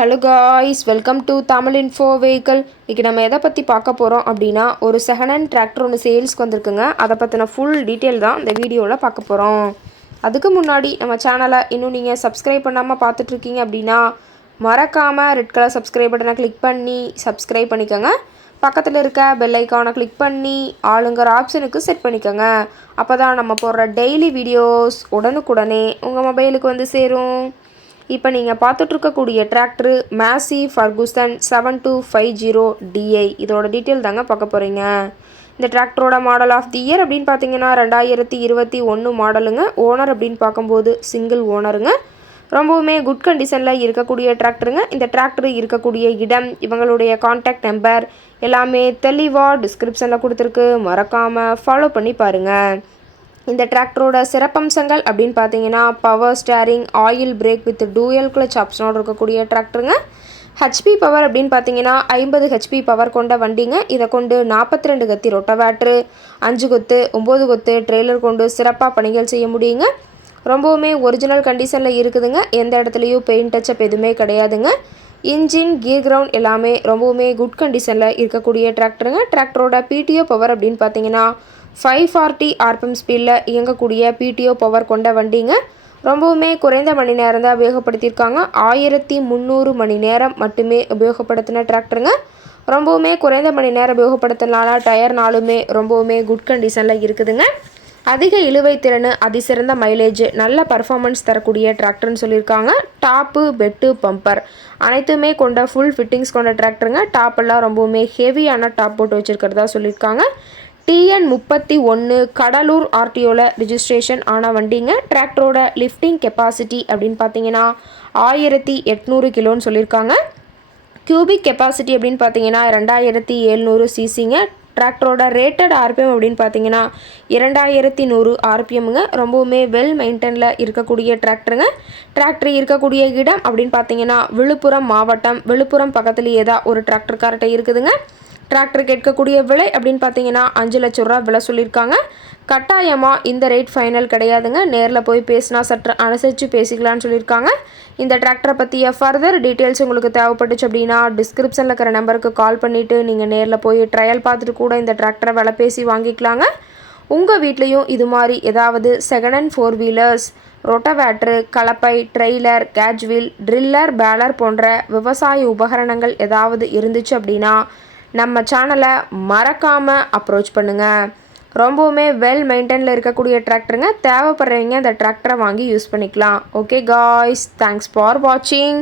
Hello guys, welcome to Tamil info vehicle. இன்றைக்கி நம்ம எதை பற்றி பார்க்க போகிறோம் அப்படின்னா, ஒரு செகண்ட் ஹேண்ட் டிராக்டர் ஒன்று சேல்ஸ்க்கு வந்திருக்குங்க. அதை பற்றின ஃபுல் டீட்டெயில் தான் இந்த வீடியோவில் பார்க்க போகிறோம். அதுக்கு முன்னாடி நம்ம சேனலை இன்னும் நீங்கள் சப்ஸ்கிரைப் பண்ணாமல் பார்த்துட்ருக்கீங்க அப்படின்னா, மறக்காமல் ரெட் கலர் சப்ஸ்கிரைப் பட்டனை கிளிக் பண்ணி சப்ஸ்கிரைப் பண்ணிக்கோங்க. பக்கத்தில் இருக்க பெல் ஐக்கானை கிளிக் பண்ணி ஆளுங்கிற ஆப்ஷனுக்கு செட் பண்ணிக்கோங்க. அப்போ தான் நம்ம போடுற டெய்லி வீடியோஸ் உடனுக்குடனே உங்கள் மொபைலுக்கு வந்து சேரும். இப்போ நீங்கள் பார்த்துட்ருக்கக்கூடிய டிராக்டரு மேசி ஃபர்குசன் 7250 DI. இதோட டீட்டெயில் தாங்க பார்க்க போகிறீங்க. இந்த டிராக்டரோட மாடல் ஆஃப் தி இயர் அப்படின்னு பார்த்தீங்கன்னா 2021 மாடலுங்க. ஓனர் அப்படின்னு பார்க்கும்போது சிங்கிள் ஓனருங்க. ரொம்பவுமே குட் கண்டிஷனில் இருக்கக்கூடிய டிராக்டருங்க. இந்த டிராக்டர் இருக்கக்கூடிய இடம், இவங்களுடைய கான்டாக்ட் நம்பர் எல்லாமே தெளிவாக டிஸ்கிரிப்ஷனில் கொடுத்துருக்கு. மறக்காமல் ஃபாலோ பண்ணி பாருங்கள். இந்த டிராக்டரோட சிறப்பம்சங்கள் அப்படின்னு பார்த்தீங்கன்னா, power steering, oil brake with dual clutch ஆப்ஷனோடு இருக்கக்கூடிய டிராக்டருங்க. ஹெச்பி பவர் அப்படின்னு பார்த்தீங்கன்னா 50 ஹெச்பி பவர் கொண்ட வண்டிங்க. இதை கொண்டு 42 கத்தி ரொட்டவேட்ரு, 5 கொத்து 9 கொத்து ட்ரெய்லர் கொண்டு சிறப்பாக பணிகள் செய்ய முடியுங்க. ரொம்பவுமே ஒரிஜினல் கண்டிஷனில் இருக்குதுங்க. எந்த இடத்துலையும் பெயிண்ட் டச்சப் எதுவுமே கிடையாதுங்க. இன்ஜின், கியர் கிரவுண்ட் எல்லாமே ரொம்பவுமே குட் கண்டிஷனில் இருக்கக்கூடிய டிராக்டருங்க. டிராக்டரோட பிடிஓ பவர் அப்படின்னு பார்த்தீங்கன்னா 540 RPM ஸ்பீடில் இயங்கக்கூடிய பிடிஓ பவர் கொண்ட வண்டிங்க. ரொம்பவுமே குறைந்த மணி நேரம் தான் உபயோகப்படுத்தியிருக்காங்க. 1300 மணி நேரம் மட்டுமே உபயோகப்படுத்தின டிராக்டருங்க. ரொம்பவுமே குறைந்த மணி நேரம் உபயோகப்படுத்தினால டயர்னாலுமே ரொம்பவுமே குட் கண்டிஷனில் இருக்குதுங்க. அதிக இழுவை திறன், அதிசிறந்த மைலேஜ், நல்ல பர்ஃபார்மன்ஸ் தரக்கூடிய டிராக்டர்னு சொல்லியிருக்காங்க. டாப்பு, பெட்டு, பம்பர் அனைத்துமே கொண்ட ஃபுல் ஃபிட்டிங்ஸ் கொண்ட டிராக்டருங்க. டாப்பெல்லாம் ரொம்பவுமே ஹெவியான டாப் போட்டு வச்சுருக்கிறதா சொல்லியிருக்காங்க. TN 31 கடலூர் RTOவில் ரிஜிஸ்ட்ரேஷன் ஆன வண்டிங்க. டிராக்டரோட லிஃப்டிங் கெப்பாசிட்டி அப்படின்னு பார்த்தீங்கன்னா 1800 கிலோன்னு சொல்லியிருக்காங்க. கியூபிக் கெப்பாசிட்டி அப்படின்னு பார்த்தீங்கன்னா 2700 சிசிங்க. டிராக்டரோட ரேட்டட் RPM அப்படின்னு பார்த்தீங்கன்னா 2100 RPMங்க. ரொம்பவுமே வெல் மெயின்டெனில் இருக்கக்கூடிய டிராக்டருங்க. டிராக்டர் இருக்கக்கூடிய இடம் அப்படின்னு பார்த்தீங்கன்னா விழுப்புரம் மாவட்டம். விழுப்புரம் பக்கத்துலேயே தான் ஒரு டிராக்டர் கார்ட்டை இருக்குதுங்க. டிராக்டர் கேட்கக்கூடிய விலை அப்படின்னு பார்த்தீங்கன்னா 5 லட்ச ரூபா விலை சொல்லியிருக்காங்க. கட்டாயமாக இந்த ரேட் ஃபைனல் கிடையாதுங்க. நேரில் போய் பேசினா சற்று அனுசரித்து பேசிக்கலான்னு சொல்லியிருக்காங்க. இந்த டிராக்டரை பற்றிய ஃபர்தர் டீட்டெயில்ஸ் உங்களுக்கு தேவைப்பட்டுச்சு அப்படின்னா டிஸ்கிரிப்ஷனில் இருக்கிற நம்பருக்கு கால் பண்ணிவிட்டு நீங்கள் நேரில் போய் ட்ரையல் பார்த்துட்டு கூட இந்த டிராக்டரை விலை பேசி வாங்கிக்கலாங்க. உங்கள் வீட்லேயும் இது மாதிரி ஏதாவது செகண்ட் ஹேண்ட் 4 வீலர்ஸ், ரொட்டவேட்ரு, கலப்பை, ட்ரெய்லர், கேஜ்வீல், ட்ரில்லர், பேலர் போன்ற விவசாய உபகரணங்கள் ஏதாவது இருந்துச்சு அப்படின்னா நம்ம சேனலை மறக்காமல் அப்ரோச் பண்ணுங்கள். ரொம்பவுமே வெல் மெயின்டெனில் இருக்கக்கூடிய டிராக்டருங்க. தேவைப்படுறவங்க அந்த டிராக்டரை வாங்கி யூஸ் பண்ணிக்கலாம். ஓகே காய்ஸ், தேங்க்ஸ் ஃபார் வாட்சிங்.